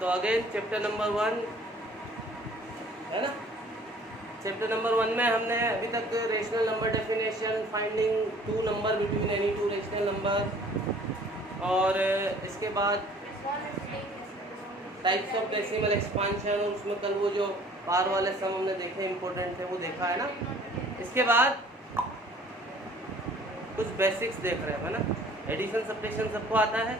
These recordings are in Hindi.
तो अगेन चैप्टर नंबर 1 है ना। चैप्टर नंबर 1 में हमने अभी तक rational number definition, finding two number between any two rational number, और इसके बाद टाइप्स ऑफ डेसिमल एक्सपांशन, और उसमें कल वो जो पार वाले सम हमने देखे इंपॉर्टेंट थे वो देखा है ना। इसके बाद कुछ बेसिक्स देख रहे हैं ना। एडिशन सब्ट्रैक्शन सबको आता है।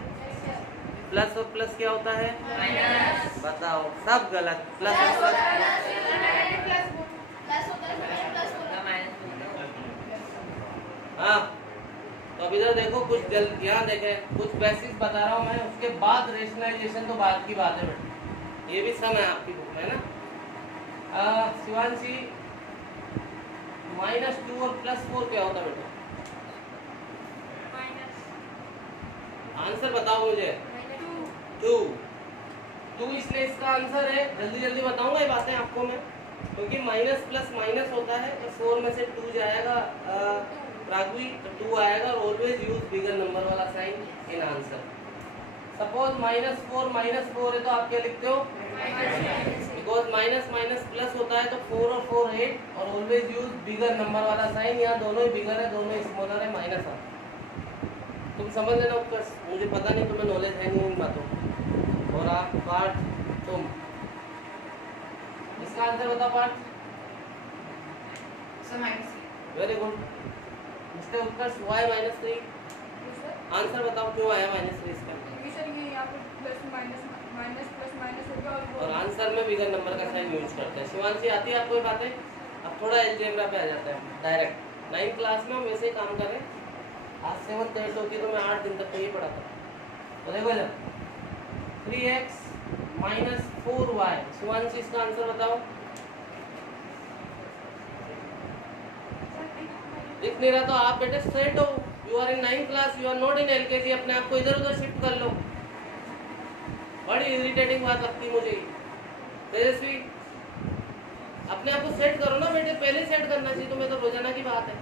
प्लस और प्लस क्या होता है? माइनस। बताओ, सब गलत। प्लस और हाँ, तो अभी इधर देखो, कुछ जल्द यहाँ देखें, कुछ बेसिक्स बता रहा हूँ मैं, उसके बाद रेशनलाइजेशन तो बाद की बात है बेटा। ये भी सम है आपकी बुक में ना। शिवांशी, -2 और +4 क्या होता है बेटा? आंसर बताओ मुझे। 2 इसलिए इसका आंसर है। जल्दी जल्दी बताऊंगा ये बातें आपको मैं, क्योंकि माइनस प्लस माइनस होता है, तो 4 में से 2 जाएगा राघवी, तो 2 आएगा। और ऑलवेज यूज बिगर नंबर वाला साइन इन आंसर। सपोज -4 है तो आप क्या लिखते हो? बिकॉज माइनस माइनस प्लस होता है, तो 4 और 4 8, और ऑलवेज यूज बिगर नंबर वाला साइन। यहाँ दोनों ही बिगर है, दोनों ही स्मॉलर है, माइनस है। तुम समझ लेना उत्कर्ष, मुझे पता नहीं, तुम्हें नॉलेज है नहीं इन बातों। और आप पार्ट, तुम इसका आंसर बताओ पार्ट। वेरी गुड मिस्टर उत्कर्ष। वाई -3? आंसर बताओ क्यों आया -3 इसका? और आंसर में बिगर नंबर का साइन यूज करते हैं। शिवांशी, आती है आपको ये बातें? अब थोड़ा अलजेब्रा पे आ जाता है डायरेक्ट। 9th क्लास में हम वैसे ही काम कर रहे हैं। आज 7th टेस्ट होती है, तो मैं 8 दिन तक तो ये पढ़ा था। तो देखो जब 3x - 4y, शिवांशी इसका आंसर बताओ। दिख नहीं रहा तो आप बेटे स्ट्रेट हो। You are in 9th class, you are not in LKG। अपने आप को इधर उधर शिफ्ट कर लो। बड़ी इरिटेटिंग बात लगती है मुझे। तेजस्वी, अपने आप को सेट करो ना बेटे, पहले सेट करना चाहिए तुम्हें, तो रोजाना की बात है।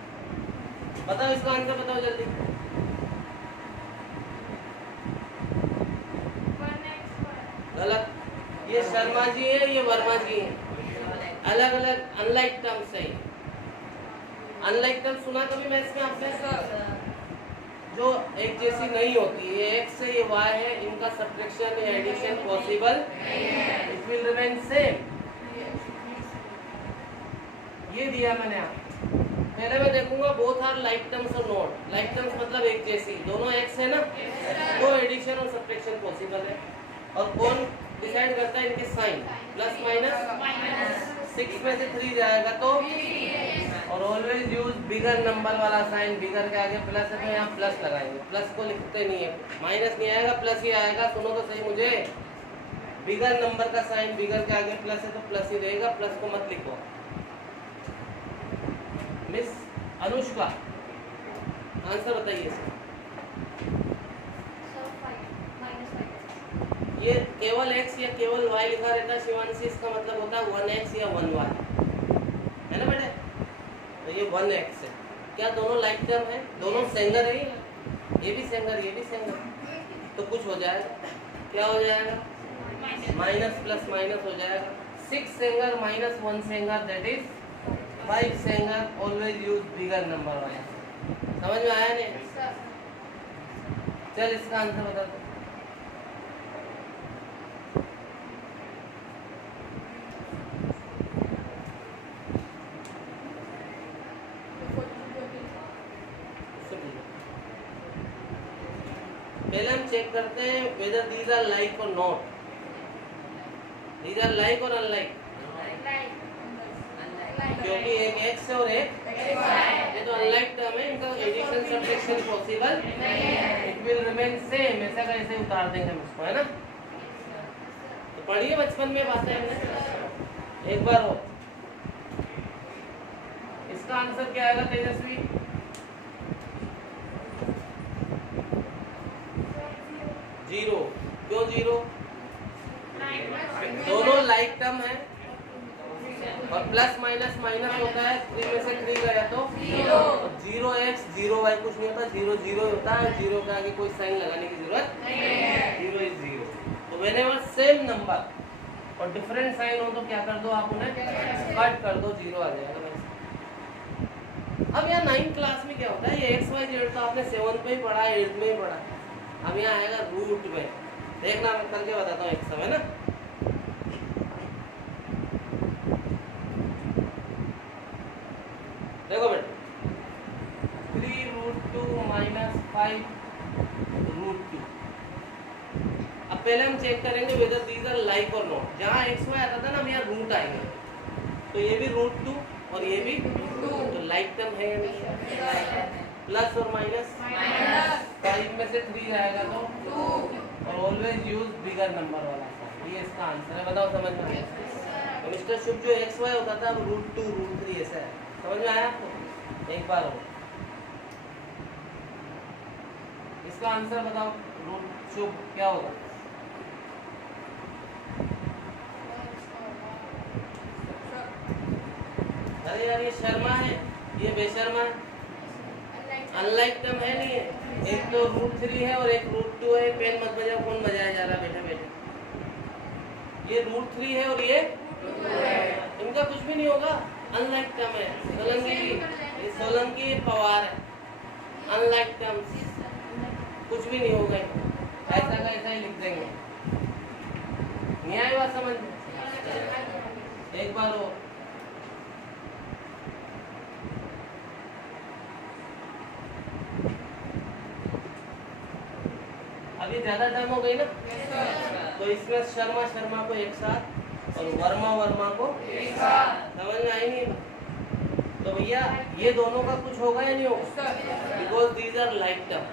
बताओ इसका आंसर बताओ जल्दी। 1x गलत। ये शर्मा जी है, ये वर्मा जी है। अलग अलग अनलाइक टर्म्स है। अनलाइक टर्म सुना कभी मैथ्स में आपने? जो एक जैसी नहीं होती। ये x है, ये y है, इनका सब्ट्रैक्शन या addition possible it will remain same. ये दिया मैंने आपको। पहले मैं देखूंगा बोथ आर लाइक टर्म्स और नॉट लाइक टर्म्स, मतलब एक जैसी, दोनों x है ना, तो एडिशन और सब्ट्रैक्शन पॉसिबल है। और कौन डिसाइड करता है इनके साइन? Plus minus. 6 में से 3 जाएगा तो, और ऑलवेज यूज बिगर नंबर वाला साइन। बिगर के आगे प्लस है तो यहाँ प्लस लगाएंगे। प्लस को लिखते नहीं है, माइनस नहीं आएगा, प्लस ही आएगा। सुनो तो सही मुझे, बिगर नंबर का साइन, बिगर के आगे प्लस है तो प्लस ही रहेगा, प्लस को मत लिखो। मिस अनुष्का, आंसर बताइए। ये केवल x या केवल y लिखा रहता है शिवांशी, इसका मतलब होता है 1x या 1y, है ना बेटे? तो ये 1x है। क्या दोनों लाइक टर्म है? दोनों सेंगर है। ये भी सेंगर, ये भी सेंगर, तो कुछ हो जाएगा। क्या हो जाएगा? माइनस प्लस माइनस हो जाएगा। 6 Sengar -1 Sengar, that is 5 Sengar. Always use bigger number वाला। समझ में आया नहीं? चल इसका आंसर बता दो। पहले हम चेक करते हैं whether these are like or not. These are like or unlike? क्योंकि एक x है और एक ये तो अनलाइक टर्म है, इनका addition subtraction possible it will remain same. ऐसा कैसे उतार देंगे हम इसको, है ना? तो पढ़िए बचपन में बातें हमने एक बार हो। इसका आंसर क्या आएगा तेजस्वी? 0। क्यों 0? दोनों लाइक टर्म है, और प्लस माइनस माइनस होता है। 3 में से 3 गया तो 0x 0y कुछ नहीं होता, 0 0 होता है। 0 के आगे कोई साइन लगाने की जरूरत नहीं है। 0 इज 0। तो तो व्हेनेवर सेम नंबर और डिफरेंट साइन हो तो क्या कर दो आप उन्हें कट कर दो, 0 आ जाएगा बस। अब यहाँ 9th क्लास में क्या होता है, ये एक्स वाई जेड तो आपने 7th में ही पढ़ा है, 8th में ही पढ़ा है। अब यहाँ आएगा रूट में, देखना मैं करके बताता हूँ एक समय ना। देखो बेटा 3√2 - 5√2। अब पहले हम चेक करेंगे वेदर दीज आर लाइक और नॉट। जहाँ एक्स वाई आता था ना, हम यहाँ रूट आएंगे, तो ये भी √2 और ये भी तो लाइक टर्म है या नहीं? प्लस और माइनस 5 में से 3 जाएगा तो 2 और ऑलवेज यूज बिगर नंबर वाला साइन, ये इसका आंसर है। बताओ समझ में आया? तो मिस्टर शुभ जो एक्स वाई होता था वो √2 √3 ऐसा है, समझ में आया आपको? एक बार और इसका आंसर बताओ रूट शुभ क्या होगा? अरे यार ये शर्मा है, ये बेशर्मा है, अनलाइक टर्म है नहीं है। एक तो √3 है और एक √2 है। पेन मत बजाओ, कौन बजाया जा रहा बेटा बेटा? ये √3 है और ये इनका कुछ भी नहीं होगा, अनलाइक टर्म है। सोलंकी पवार है, अनलाइक टर्म कुछ भी नहीं होगा, ऐसा का ऐसा ही लिख देंगे। नहीं आई बात समझ में? एक बार और अभी ज्यादा टाइम हो गई ना, तो इसमें शर्मा शर्मा को एक साथ और वर्मा वर्मा को एक साथ, समझ में आई नहीं? तो भैया ये दोनों का कुछ होगा या नहीं होगा? Because these are like term.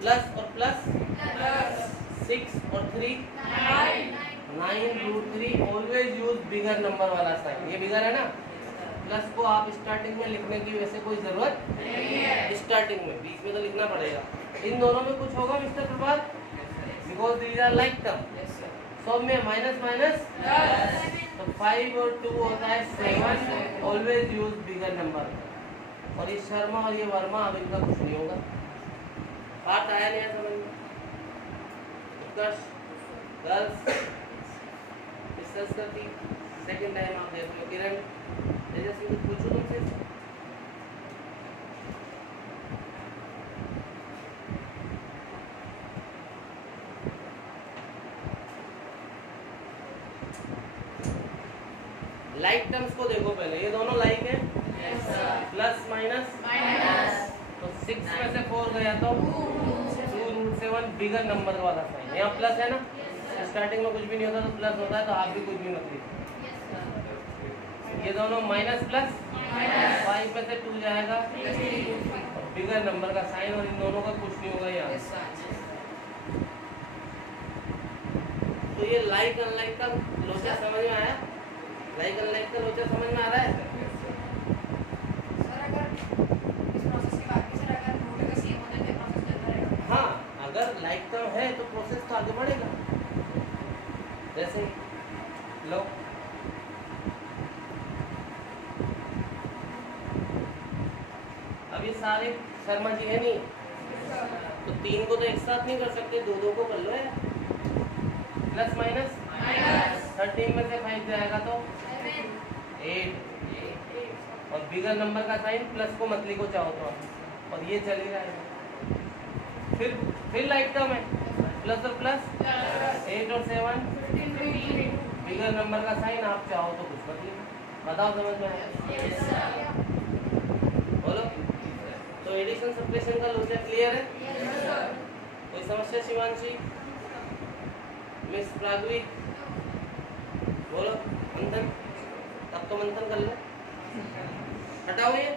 Plus और प्लस 6 और 3 9√3 ऑलवेज यूज बिगर नंबर वाला साइन, ये बिगर है ना। प्लस को आप स्टार्टिंग में लिखने की वैसे कोई जरूरत नहीं है, स्टार्टिंग में, बीच में तो लिखना पड़ेगा। इन दोनों में कुछ होगा mister Prabhat? Because these are like term. सब में माइनस माइनस तो 5 और 2 होता है 7, ऑलवेज यूज बिगर नंबर। और ये शर्मा और ये वर्मा अब इनका कुछ नहीं होगा। बात आया नहीं समझ में? गर्ल्स डिस्कस करती सेकंड टाइम आप देख लो। किरण तेजस्वी कुछ पूछो तुमसे? लाइक टर्म्स को देखो पहले, ये दोनों लाइक है, प्लस माइनस तो 6 में से 4 गया तो 2√7 बिगर नंबर वाला साइन। यहाँ प्लस है ना, स्टार्टिंग में कुछ भी नहीं होता तो प्लस होता है, तो आप भी कुछ भी मत लिखो। ये दोनों माइनस प्लस 5 में से 2 जाएगा बिगर नंबर का साइन, और इन दोनों का कुछ नहीं होगा यहाँ। तो ये लाइक अनलाइक का लोचा समझ में आया? लाइक अनलाइक का लोचा समझ में आ रहा है? सर अगर इस प्रोसेस की बात की, सर अगर रूट का सेम होता है तो प्रोसेस चलता रहेगा। हाँ, अगर लाइक टर्म है तो प्रोसेस तो आगे बढ़ेगा। जैसे लो अब ये सारे शर्मा जी है नहीं, तो 3 को तो एक साथ नहीं कर सकते, 2 को कर लो यार। प्लस माइनस 13 में से 5 जाएगा तो 8 और बिगर नंबर का साइन प्लस को मत लिखो चाहो तो, और ये चल ही रहा है। फिर लाइक टर्म है, प्लस और प्लस 8 और 7 बिगर नंबर का साइन, आप चाहो तो कुछ मत लिखो। बताओ समझ में आया? बोलो। तो एडिशन सब्ट्रैक्शन का लोचा क्लियर है? कोई समस्या शिवांशी? मिस प्रागवी बोलो। मंथन, तब तो मंथन कर लो, हटाओ ये।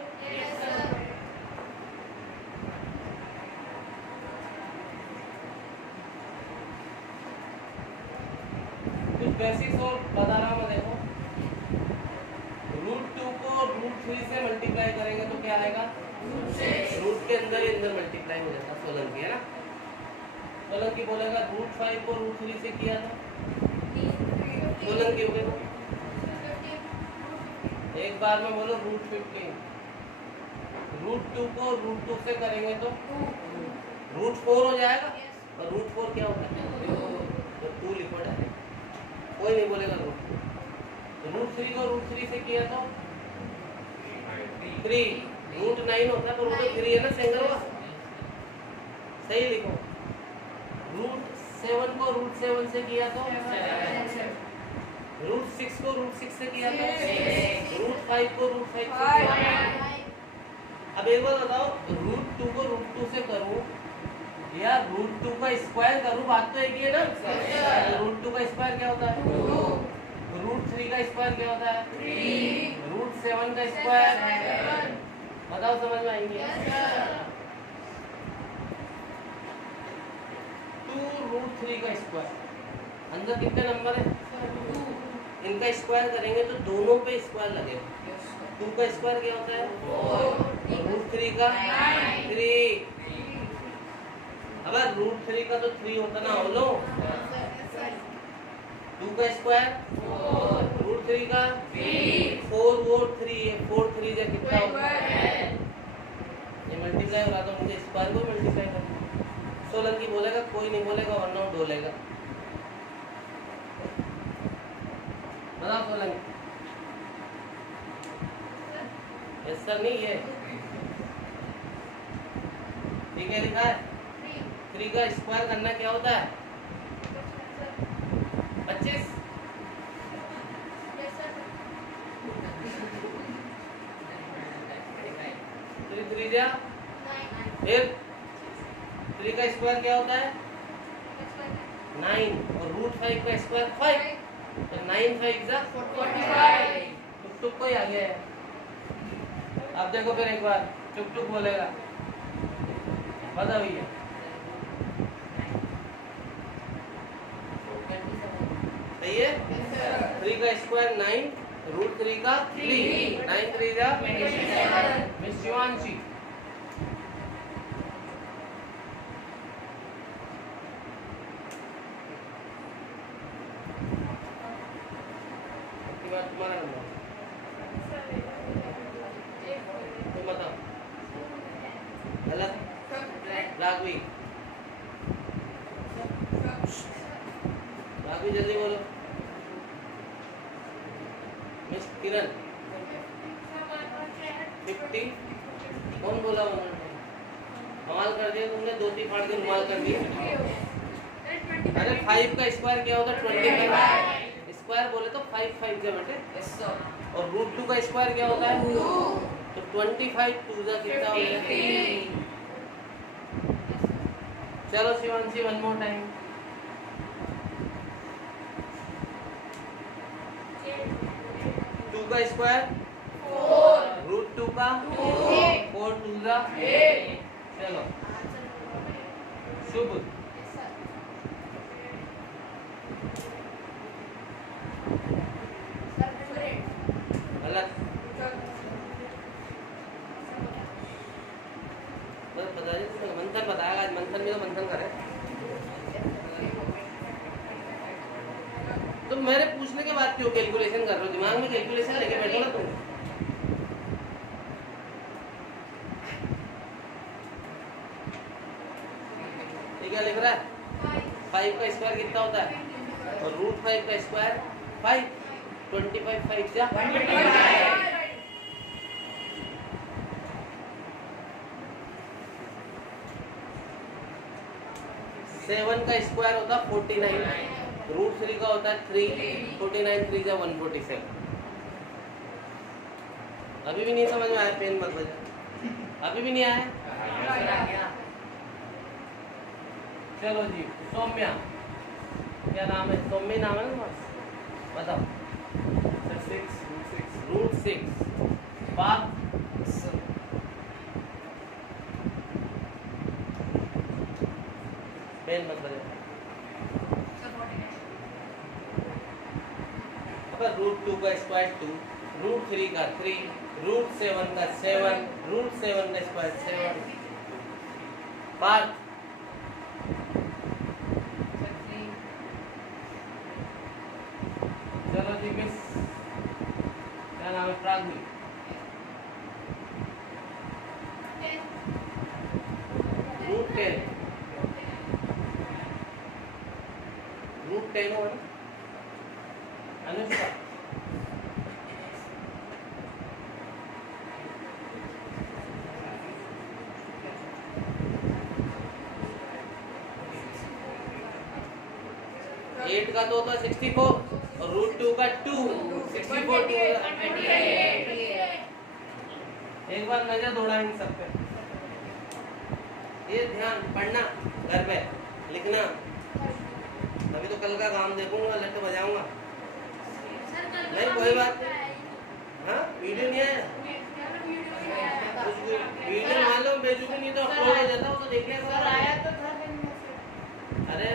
कुछ बेसिक्स और बता रहा हूँ मैं, देखो √2 को √3 से मल्टीप्लाई करेंगे तो क्या आएगा? रूट के अंदर ही अंदर मल्टीप्लाई हो जाता। सोलंकी है ना, सोलंकी बोलेगा √5 को √3 से किया था, सोलंकी हो गया। एक बार में बोलो √15। √2 को √2 से करेंगे तो √4 हो जाएगा, और √4 क्या होता है? तो 2 लिखो कोई नहीं बोलेगा रूट 3 को रूट 3 से किया तो 3 रूट 9 होता है तो रूट 3 है ना सिंगल का, सही लिखो। रूट 7 को रूट 7 से किया तो रूट 6 को रूट 6 से किया तो रूट 5 को रूट 5 से किया। अब एक बार बताओ, रूट 2 को रूट 2 से करूं या रूट 2 का स्क्वायर करूं, बात तो एक ही है ना। रूट 2 का स्क्वायर क्या होता है? रूट 3 का स्क्वायर क्या होता है? रूट 7 का स्क्वायर। बताओ समझ में आएंगे? 2 रूट 3 का स्क्वायर, अंदर कितने नंबर है? इनका स्क्वायर करेंगे तो दोनों पे स्क्वायर लगेगा। 2 का स्क्वायर क्या होता है? 4। रूट 3 का 3। अब रूट 3 का तो 3 होता ना, हो लो 2 का स्क्वायर 4, रूट 3 का 4 वो 3 है, 4 3 जा कितना होगा? ये मल्टीप्लाई हो रहा था, मुझे स्क्वायर को मल्टीप्लाई करना। सोलंकी बोलेगा, कोई नहीं बोलेगा, वरना वो डोलेगा। बताओ सोलंकी। ऐसा नहीं है, ठीक है लिखा है। 3 का स्क्वायर करना क्या होता है? 25। 3 3 जा, फिर 3 का स्क्वायर क्या होता है? 9 और रूट 5 का स्क्वायर 5, तो 9 5 जा 45। टुक टुक कोई आ गया है। अब देखो फिर एक बार टुक टुक बोलेगा, बताओ भैया। सही है। 3 का स्क्वायर 9, रूट 3 का 3, 9 3 जा मिस शिवांशी। तुम्हारा नंबर तुम बताओ। गलत। राघवी, राघवी जल्दी बोलो। मिस किरण 50। कौन बोला? कमाल कर दिया तुमने, 2 फाड़ के रुमाल कर दिया। अरे 5 का स्क्वायर क्या होता है? 25। स्क्वायर बोले तो 5 5 जा बेटे। और रूट 2 का स्क्वायर क्या होता है? तो 25 2 जा कितना हो गया? चलो शिवांशी, वन मोर टाइम। 2 का स्क्वायर 4, रूट 2 का 4 2 जा 8। चलो शुभ। गलत। पता नहीं, मंथन बताएगा आज। मंथन में तो मंथन करे। तो मेरे पूछने के बाद क्यों कैलकुलेशन कर रहे हो? दिमाग में कैलकुलेशन लेके बैठो ना तुम। ये क्या लिख रहा है? 5 का स्क्वायर कितना होता है? और रूट 5 का स्क्वायर 5, 25 5 जा 7 का स्क्वायर होता है 49, रूट 3 का होता है 3, 49 3 जा 147। अभी भी नहीं समझ में आया? पेन मत बजा। अभी भी नहीं आया? चलो जी, सौम्या, क्या नाम है? सौम्या नाम है ना तुम्हारा? बताओ। 6 रूट 6 बात पेन मत बजा। अब रूट 2 का स्क्वायर 2, रूट 3 का 3, रूट 7 का 7, रूट 7 का स्क्वायर 7 बात। चलो जी मिस, क्या नाम है? प्राग्वी। रूट 10 हो ना? अनुष्का 8 का 2 था 64 और √2 का 2 64 एक बार नजर दौड़ा इन सब पे। ये ध्यान पढ़ना घर पे लिखना, अभी तो कल का काम देखूंगा, लट बजाऊंगा। नहीं कोई बात नहीं। हाँ वीडियो नहीं आया, वीडियो मालूम भेजूंगी, नहीं तो अपलोड हो जाता, वो तो देख लिया सर। आया तो था अरे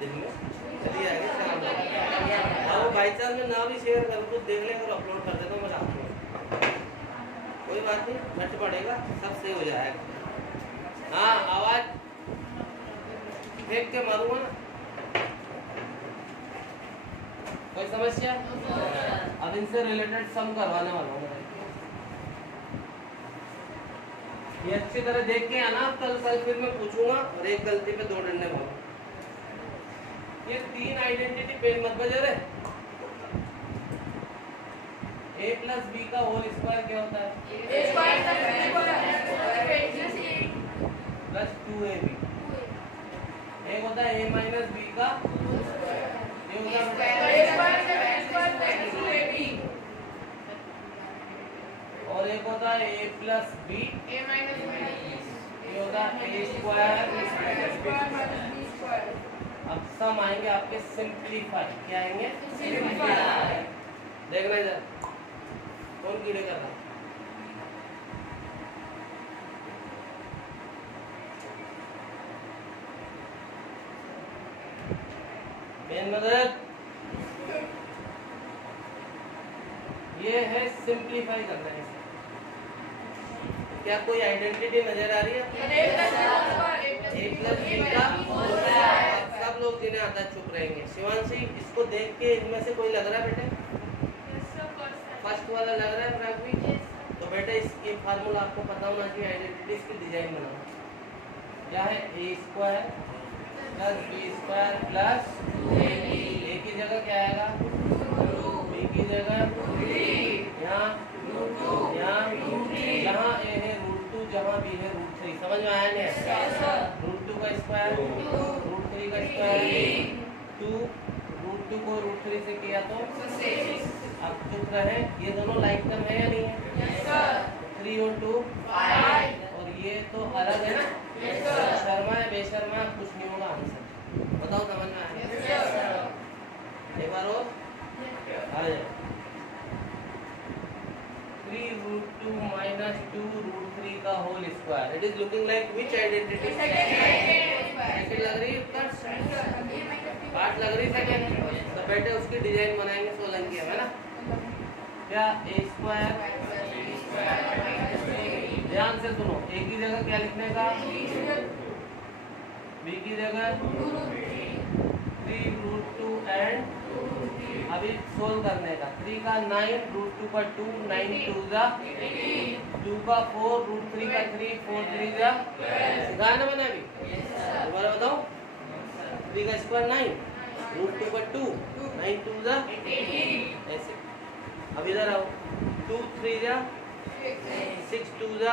दिन में चली आएगा अब बाई चांस में ना भी शेयर करूँ तो देख लेकर अपलोड कर देता हूँ मैं रात में, कोई बात नहीं, घट पड़ेगा सब सही हो जाएगा। हाँ आवाज फेंक के मारूंगा ना, कोई समस्या? अब इनसे रिलेटेड सम करवाने वाला हूँ। ये अच्छी तरह देख के आना, कल फिर मैं पूछूंगा और एक गलती पे 2 डंडे मारूंगा। ये 3 आइडेंटिटी पेन मत बजा रहे। a प्लस बी का होल स्क्वायर क्या होता है? Plus 2ab। एक होता है a माइनस बी का, ये होता है और एक होता है a प्लस बी, ये होता है a स्क्वायर। अब सम आएंगे आपके सिंप्लीफाई, क्या आएंगे? सिंप्लीफाई। देखना इधर कौन कीड़े कर रहा? मेन मदद ये है सिंप्लीफाई करना है। क्या कोई आइडेंटिटी नजर आ रही है? a प्लस बी का सब लोग जिन्हें आता है चुप रहेंगे। शिवांशी इसको देख के इनमें से कोई लग रहा है बेटे? फर्स्ट वाला लग रहा है प्राग्वी? तो बेटा इसकी फार्मूला आपको पता होना चाहिए, आइडेंटिटीज की डिजाइन बनाना। क्या है? a square plus B square plus a की जगह क्या आएगा? b की जगह यहाँ यहाँ a है √2, जहाँ b है √3। समझ में आया नहीं? √2 का स्क्वायर √3 का स्क्वायर 2, √2 को √3 से किया तो अब चुप रहे। ये दोनों लाइक टर्म है या नहीं है? 3 और 2 5 और ये तो अलग है ना? शर्मा है बेशर्मा कुछ नहीं होगा आंसर। बताओ समझ में आया? एक बार और आ जाए। 3√2 minus 2√3 का whole square. It is looking like which identity? Second लग रही है, पार्ट लग रही सेकंड। तो बेटे उसकी डिजाइन बनाएंगे सोलंकी है ना? क्या a स्क्वायर, ध्यान से सुनो, a की जगह क्या लिखने का? b की जगह 3√2 एंड अभी सोल्व करने का। 3 का 9, √2 का 2, 9 2 जा 2 का 4, √3 का 3, 4 3 जा। सिखाया ना मैंने अभी? दोबारा बताओ। 3 का स्क्वायर 9, √2 का 2, 9 2 जा ऐसे। अब इधर आओ, 2 3 जा 6 2 जा।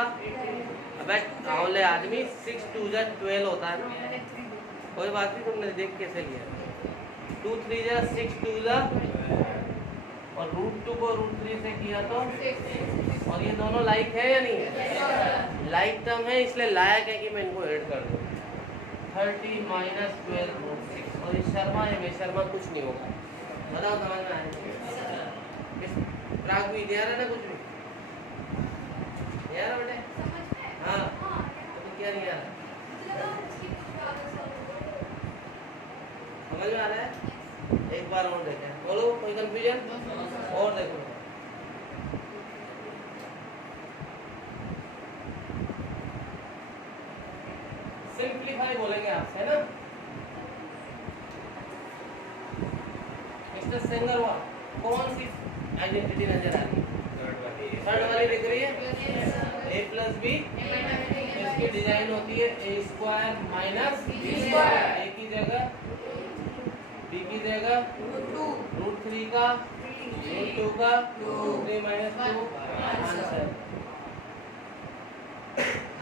अब ले आदमी 6 2 जा 12 होता है ना? कोई बात नहीं, तुमने देख कैसे लिया। 2 3 जा 6 2 जा और √2 को √3 से किया तो, और ये दोनों लाइक है या नहीं है? लाइक टर्म है, इसलिए लायक है कि मैं इनको ऐड कर दूँ। 30 माइनस 12√6 और ये शर्मा है बेशर्मा कुछ नहीं होगा। बताओ समझ में आया? प्राग भी नहीं आ रहा ना कुछ भी? नहीं आ रहा बेटे? हाँ तो क्या नहीं आ रहा? समझ में आ रहा है? एक बार और देखें, बोलो कोई कंफ्यूजन? और देखो सिंप्लीफाई बोलेंगे आपसे ना? मिस्टर सेंगरवा कौन सी आइडेंटिटी नजर आ रही है? थर्ड वाली दिख रही है? a प्लस बी, इसकी डिजाइन होती है a स्क्वायर माइनस a की जगह b की जगह √3 का रूट 2 का 3 माइनस 2 आंसर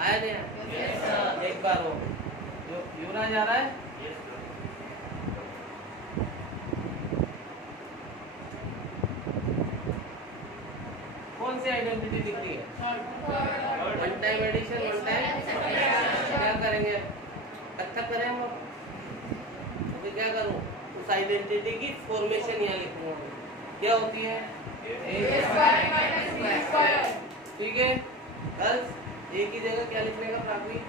आया नहीं? एक बार हो जो युवराज आ रहा है। कौन सी आइडेंटिटी दिख रही है? One time addition, one time क्या करेंगे? कत्था करें हम लोग। तो क्या करूं? उस आइडेंटिटी की फॉर्मेशन यहाँ लिखूंगा। क्या होती है? ठीक है गर्ल्स, एक ही जगह क्या लिखने का प्राथमिक?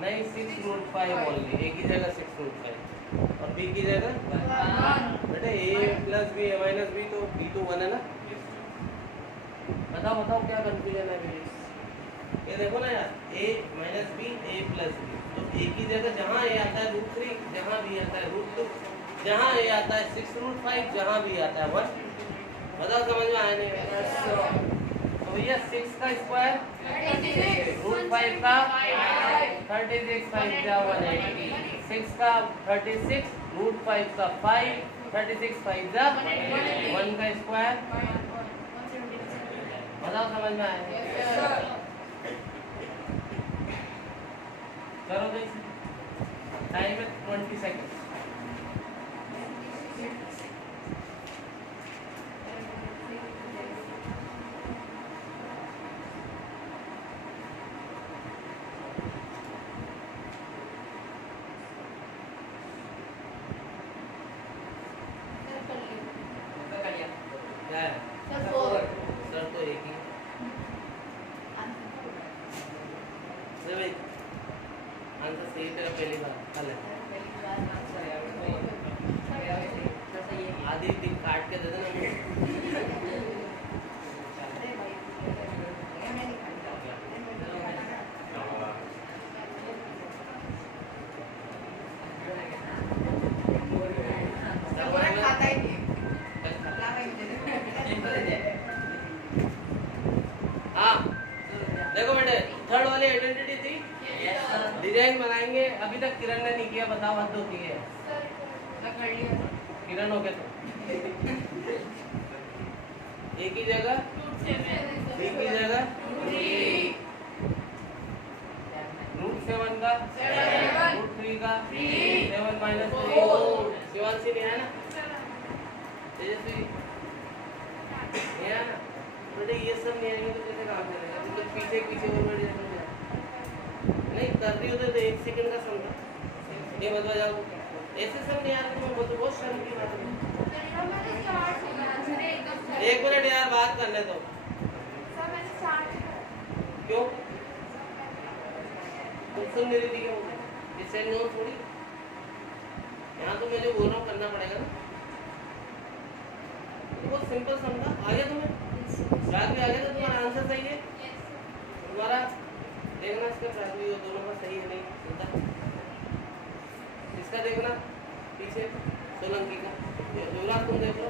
नहीं 6 रूट 5 ओनली, एक ही जगह 6 रूट 5 और बी की जगह बेटे a plus B a minus B, तो b तो 1 है ना। बताओ क्या कंफ्यूजन है मेरी? ये देखो ना यार, a minus B a plus B, तो एक ही जगह जहाँ a आता है रूट 3, जहाँ b आता है रूट 2, जहाँ a आता है 6 रूट 5, जहाँ b आता है 1। बताओ समझ में आया नहीं? तो भैया 6 का स्क्वायर रूट 5 का 36, 5 जा 180, 6 का 36 रूट 5 का 5, 36 5 जा 1 का स्क्वायर। बताओ समझ में आया? करो तो टाइम है 20 सेकेंड। क्या है? सर तो एक ही भाई, आंसर सही तेरा पहली बार कल है। आधी दिन काट के दे देना मुझे। हाँ देखो बेटे, थर्ड वाली आइडेंटिटी थी, डिजाइन बनाएंगे। अभी तक किरण ने नहीं किया, बताओ हद होती है। किरण हो गया तो एक ही जगह एक ही जगह रूट 7 का रूट 3 का 7 माइनस 3। शिवांशी नहीं है ना? तेजस्वी नहीं है ना? बेटे ये सब नहीं आएंगे तो कैसे काम चलेगा? तो पीछे और बैठ जाते नहीं कर रही होते तो 1 सेकंड का समझा ये बता जाओ। ऐसे सब नहीं आ रहा तो मैं बोलते बहुत शर्म की बात है। 1 मिनट यार बात करने दो। क्यों तुम सुन नहीं रही थी? क्या इससे नो थोड़ी, यहाँ तो मैं जो बोल रहा हूँ करना पड़ेगा ना। तो बहुत सिंपल समझा। आ गया तुम्हें? याद भी आ गया? तो तुम्हारा आंसर सही है। तुम्हारा देखना इसका प्राथमिक दोनों का सही है नहीं सुनता। इसका देखना पीछे सोलंकी का, युवराज तुम देख लो।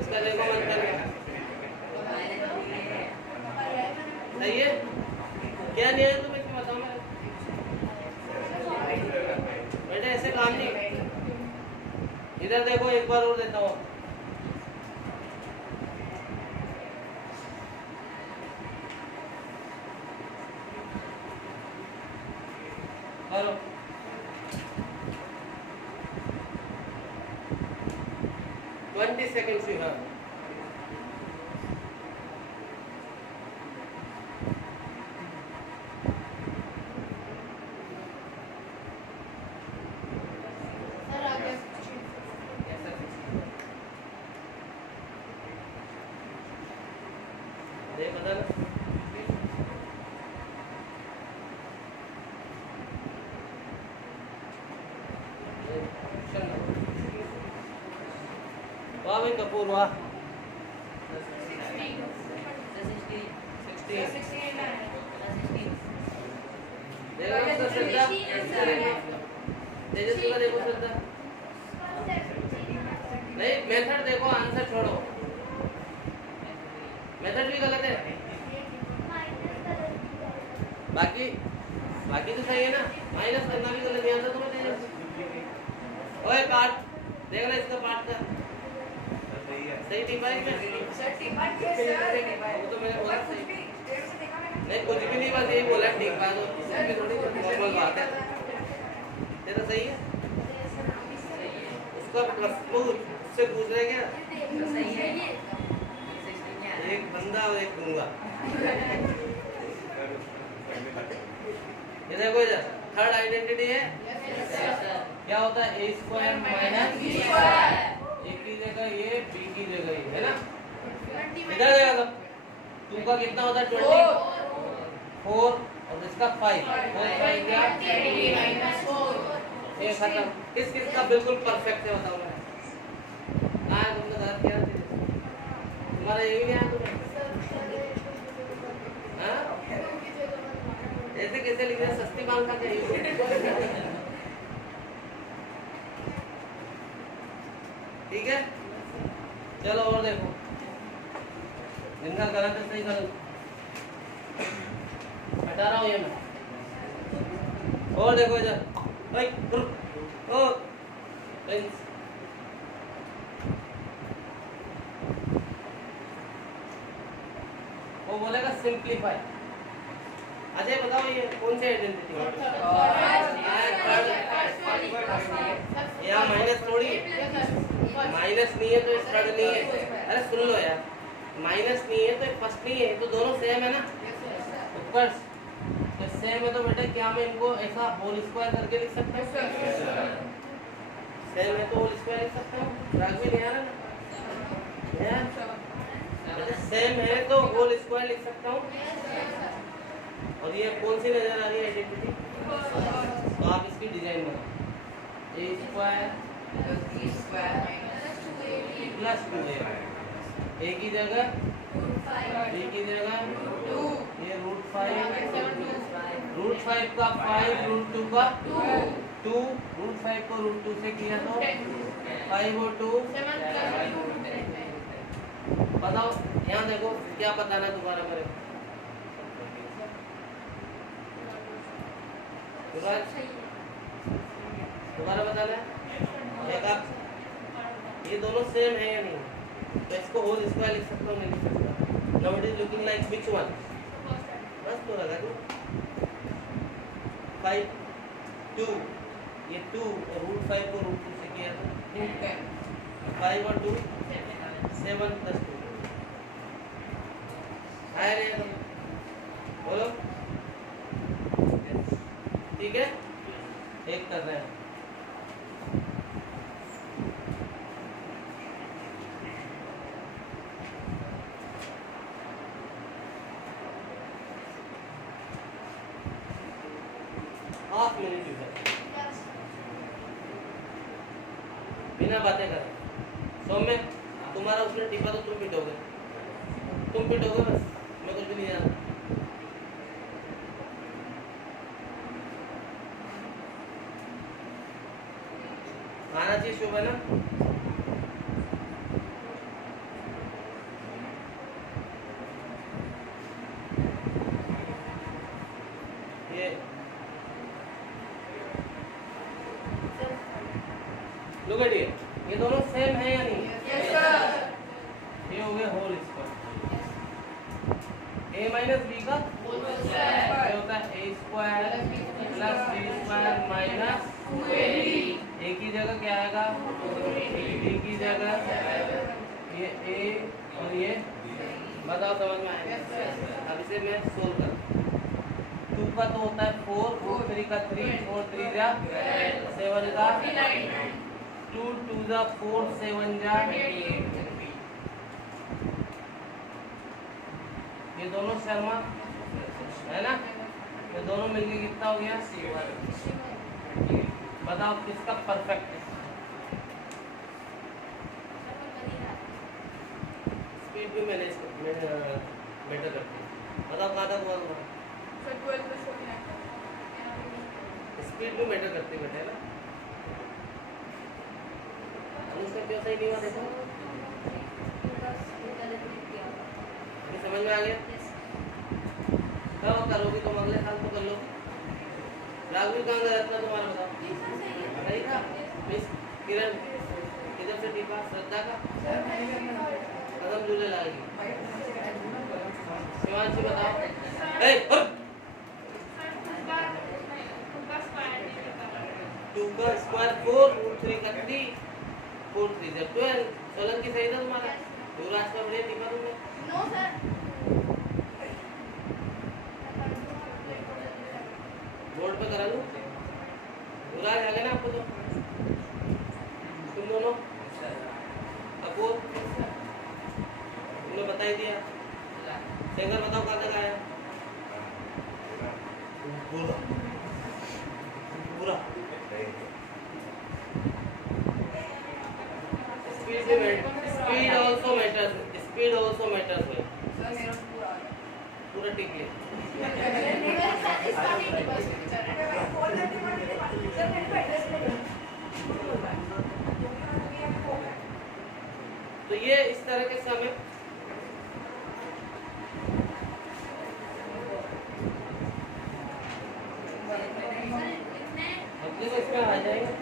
इसका देखो मंथन का सही है। क्या नहीं है तुम इसमें बताओ। मैं बेटे ऐसे काम नहीं। इधर देखो एक बार और देता हूँ। Hello 20 seconds you have. पता ना वाह भाई कपूर वाह। 16 तेजस्वी का देखो श्रद्धा। नहीं मेथड देखो, आंसर छोड़ो। मेथड भी गलत है, बाकी तो सही है ना। माइनस करना भी गलत नहीं आता तुम्हें तेजस्वी। ओए पार्ट देखना इसका पार्ट का सही है। सही डिवाइड है। सर टीमर के सर वो तो मैंने बोला कुछ सही। भी देर से देखा मैंने नहीं कुछ भी नहीं, बस यही बोला ठीक बात हो, इसमें थोड़ी नॉर्मल बात है। तेरा सही है। उसका उससे पूछ रहे क्या? सही है ये एक बंदा और एक गूंगा। ये देखो इधर थर्ड आइडेंटिटी है क्या होता है? ए स्क्वायर माइनस बी स्क्वायर। ए की जगह ये, बी की जगह ये, है ना? इधर देखा तो टू का कितना होता है? 24 और इसका 5 क्या? ये खत्म। किस किस का बिल्कुल परफेक्ट है बताओ मैं। हाँ तुमने गलत किया था। तुम्हारा यही नहीं आया तुम्हें? हाँ? ऐसे कैसे लिख रहे? सस्ती माल खा के ठीक है। चलो और देखो जिनका गलत है सही करो, हटा रहा हूँ ये मैं। और देखो इधर भाई ओ प्रिंस वो बोलेगा सिंप्लीफाई। अजय बताओ ये कौन सी आइडेंटिटी है? यहाँ माइनस थोड़ी, माइनस नहीं है तो थर्ड नहीं है। अरे सुन लो यार, माइनस नहीं है तो फर्स्ट नहीं है, तो दोनों सेम है ना उत्कर्ष। तो सेम है तो बेटा क्या मैं इनको ऐसा होल स्क्वायर करके लिख सकता हूँ? सेम है तो होल स्क्वायर लिख सकता हूँ। राघवी नहीं आ रहा ना? सेम है तो होल स्क्वायर लिख सकता हूँ। और ये कौन सी नजर आ रही है आइडेंटिटी? तो आप इसकी डिजाइन बनाओ। ए स्क्वायर प्लस 2a, ए की जगह बी की जगह ये √5 का 5 √2 का 2 √5 को √2 से किया तो 5 और 2 बताओ। यहाँ देखो क्या बताना है दोबारा मेरे को। दोबारा बताना है। ये दोनों सेम है या नहीं? तो इसको होल स्क्वायर लिख सकता हूँ नहीं लिख सकता? Now it is looking like which one? बस तो लगा दो 5 2 ये 2 और √5 को √2 से किया तो 5 और 2 7 + 2 आया नहीं? बोलो ठीक है। एक कर रहे हैं हाफ मिनट है बिना बातें कर। सौम्य तुम्हारा उसने टिपा तो तुम पिटोगे, तुम पिटोगे बस, मैं कुछ भी नहीं जानता। आना चाहिए शुभ है ना? ये लोग ये दोनों सेम है या नहीं? ये हो गया whole square. a minus B का ये होता है a square plus b square minus 2ab। a की जगह क्या आएगा? b की जगह ये a और ये बताओ समझ में आएगा? अब इसे मैं सोल्व कर 2 का तो होता है 4 3 का 3 4 3 जा 7 का 2 2 जा 4 7 जा ये दोनों शर्मा है ना? ये दोनों मिलके कितना हो गया? बताओ किसका परफेक्ट है? स्पीड भी मैनेज बेटर करती है। बताओ कहाँ तक हुआ तुम्हारा? स्पीड भी मैटर करती है बेटा, है ना? उसका क्यों सही नहीं हुआ देखो? समझ में आ गया? कब करोगी तुम? अगले साल तो कर लो। राघवी कहाँ गया इतना तुम्हारा बताओ? सही था? किरण किधर से टीपा? श्रद्धा का कदम झूले लाएगी। शिवांशी बताओ। ए, हुप! 2 का स्क्वायर 4 रूट 3 का 3 4 3 से 12। सोलंकी सही था तुम्हारा? युवराज का बढ़िया टीपा तुमने। बोर्ड पे करा लूं? युवराज आ गया ना आपको तो? तुम दोनों कपूर तुमने बता ही दिया। शेखर बताओ कहाँ तक आया? पूरा पूरा speed also matters. Speed also matters में पूरा टिक ले। तो ये इस तरह के समय इसमें आ जाएंगे।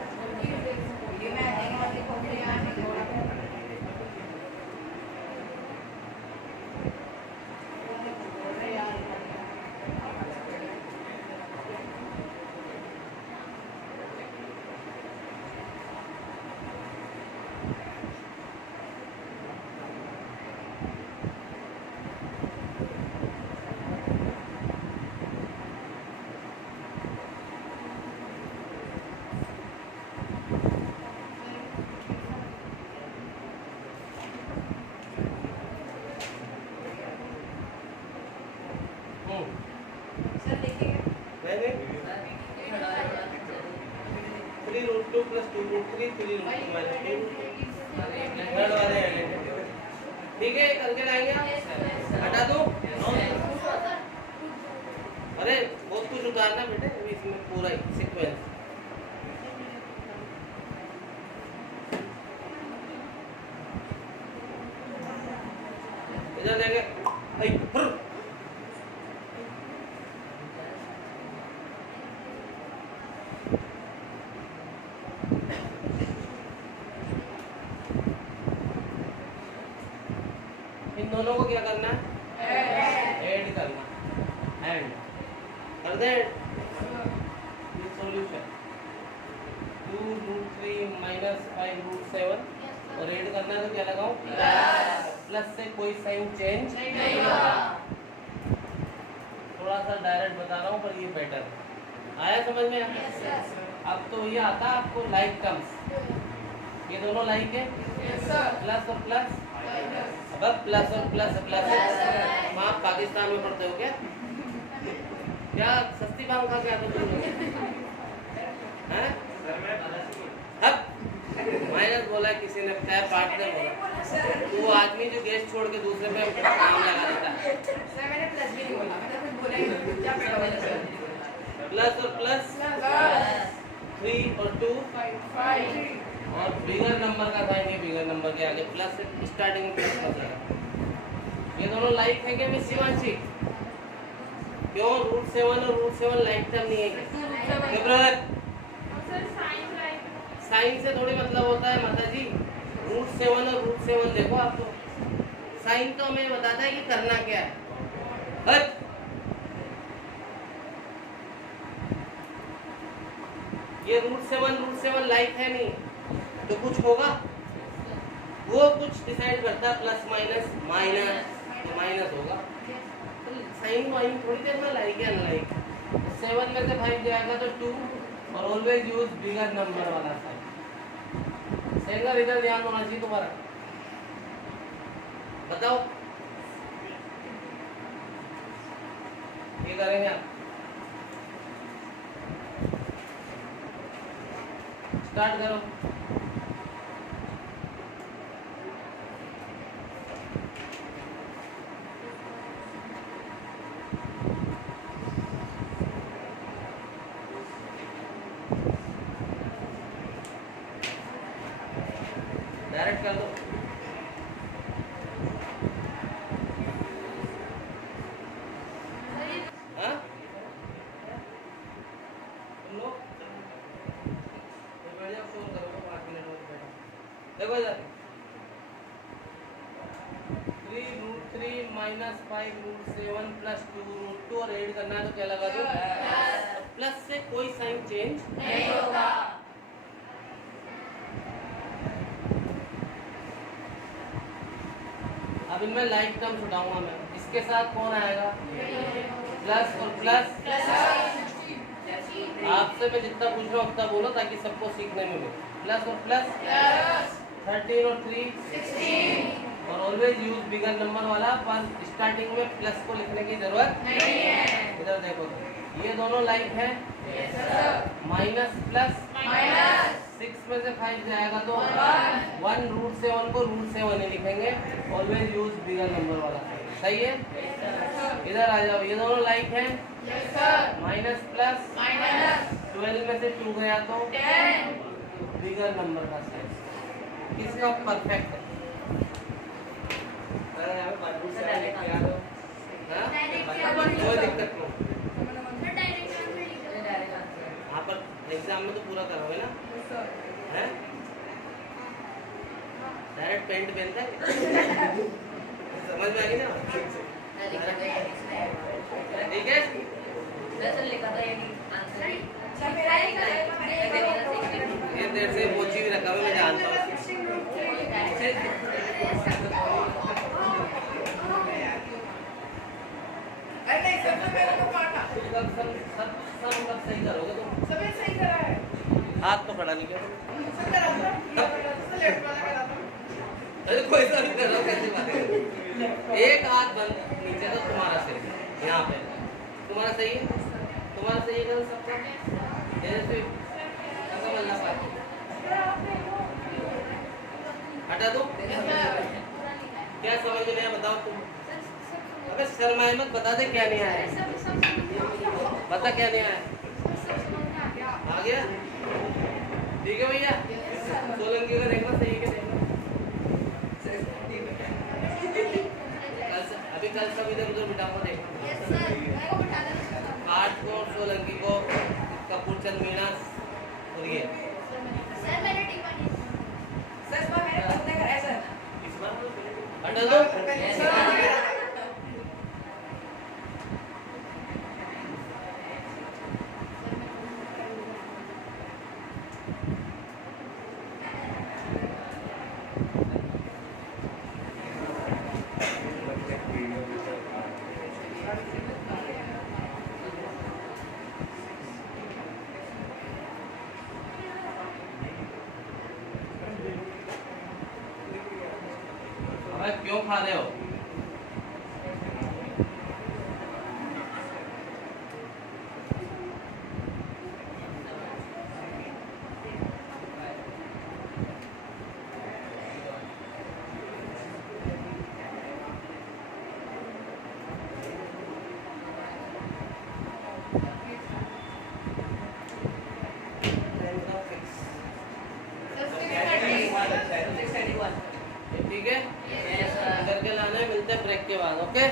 ठीक है, करके लाएंगे आप? हटा दो। अरे बहुत कुछ उतारना बेटे अभी इसमें पूरा ही सीक्वेंस। इधर देंगे। इन दोनों को क्या करना है? ऐड करना। ऐड कर दे। सॉल्यूशन 2 रूट 3 माइनस 5 रूट 7 और ऐड करना है तो क्या लगाऊं? प्लस से कोई साइन चेंज नहीं होगा। थोड़ा सा डायरेक्ट बता रहा हूँ पर ये बेटर आया समझ में? अब तो ये आता आपको लाइक टर्म्स। ये दोनों लाइक है। प्लस और प्लस। अब प्लस और प्लस प्लस। आप पाकिस्तान में पढ़ते हो क्या? क्या सस्ती बांग खा के आते हो? माइनस बोला किसी ने, क्या पार्ट ने बोला। वो आदमी जो गैस छोड़ के दूसरे पे नाम लगा देता है। मैंने प्लस भी नहीं बोला, मैंने कुछ बोला ही नहीं। क्या पेड़ वाला प्लस और प्लस 3 और 2 5 और बिगर नंबर का साइन है। बिगर नंबर के आगे प्लस स्टार्टिंग में प्लस बचेगा। ये दोनों लाइक है क्या मिस शिवांशी? क्यों? रूट 7 और रूट 7 लाइक टर्म नहीं है क्या? साइन से थोड़ी मतलब होता है माता जी। रूट 7 और रूट 7 देखो आपको साइन तो हमें बताता है कि करना क्या है। हट ये रूट 7 लाइक है नहीं तो कुछ होगा? वो कुछ डिसाइड करता है प्लस माइनस माइनस तो माइनस होगा। तो साइन वाइन थोड़ी देर में लाइक है अनलाइक। 7 में से 5 जाएगा तो 2 और ऑलवेज यूज बिगर नंबर वाला साइन। सेंगर इधर ध्यान होना चाहिए तुम्हारा। बताओ ये करेंगे आप? स्टार्ट करो। डायरेक्ट कर दो। हाँ? तुम लोग तो बढ़िया फोन करो 5 मिनट देखो इधर 3√3 माइनस 5√7 प्लस 2√2 और ऐड करना है तो क्या लगा दो प्लस से कोई साइन चेंज नहीं होगा। अब इनमें लाइक टर्म्स उठाऊंगा मैं। इसके साथ कौन आएगा प्लस और प्लस। आपसे मैं जितना पूछ रहा हूँ उतना बोलो ताकि सबको सीखने में मिले। प्लस और प्लस 13 और 3 16 और ऑलवेज यूज बिगर नंबर वाला पर स्टार्टिंग में प्लस को लिखने की जरूरत नहीं है। इधर देखो ये दोनों लाइक है माइनस प्लस माइनस 6 में से 5 जाएगा तो 1√7 को √7 ही लिखेंगे। ऑलवेज यूज बिगर नंबर वाला सही है। इधर आ जाओ ये दोनों लाइक है माइनस प्लस माइनस 12 में से 2 गया तो 10 बिगर नंबर का साइन किसका परफेक्ट है सर यहाँ पे 1√7 किया तो हाँ? कोई दिक्कत नहीं। यहाँ पर एग्जाम में तो पूरा करोगे ना हैं? डायरेक्ट पेंट पहनता है समझ में आ गई ना ठीक है। ये देर से पोची भी रखा हुआ मैं जानता हूँ। सब सही करोगे तुम। हाथ तो खड़ा नहीं किया अरे कोई सा भी कर रहा हूँ कैसे बात है। एक हाथ बंद नीचे तो तुम्हारा सही यहाँ पे तुम्हारा सही है तुम्हारा सही है सबका जैसे हटा दो क्या समझ में आया बताओ तुम। अबे शर्माए मत बता दे क्या नहीं आया बता क्या नहीं आया आ गया ठीक है भैया। सोलंकी का देखना सही है क्या देखना अभी कल सब इधर उधर बिठाऊंगा देखना आठ को सोलंकी को कपूर चंद मीणा और ये हटा दो अबे क्यों खा रहे हो ठीक है करके लाना है मिलते हैं ब्रेक के बाद ओके।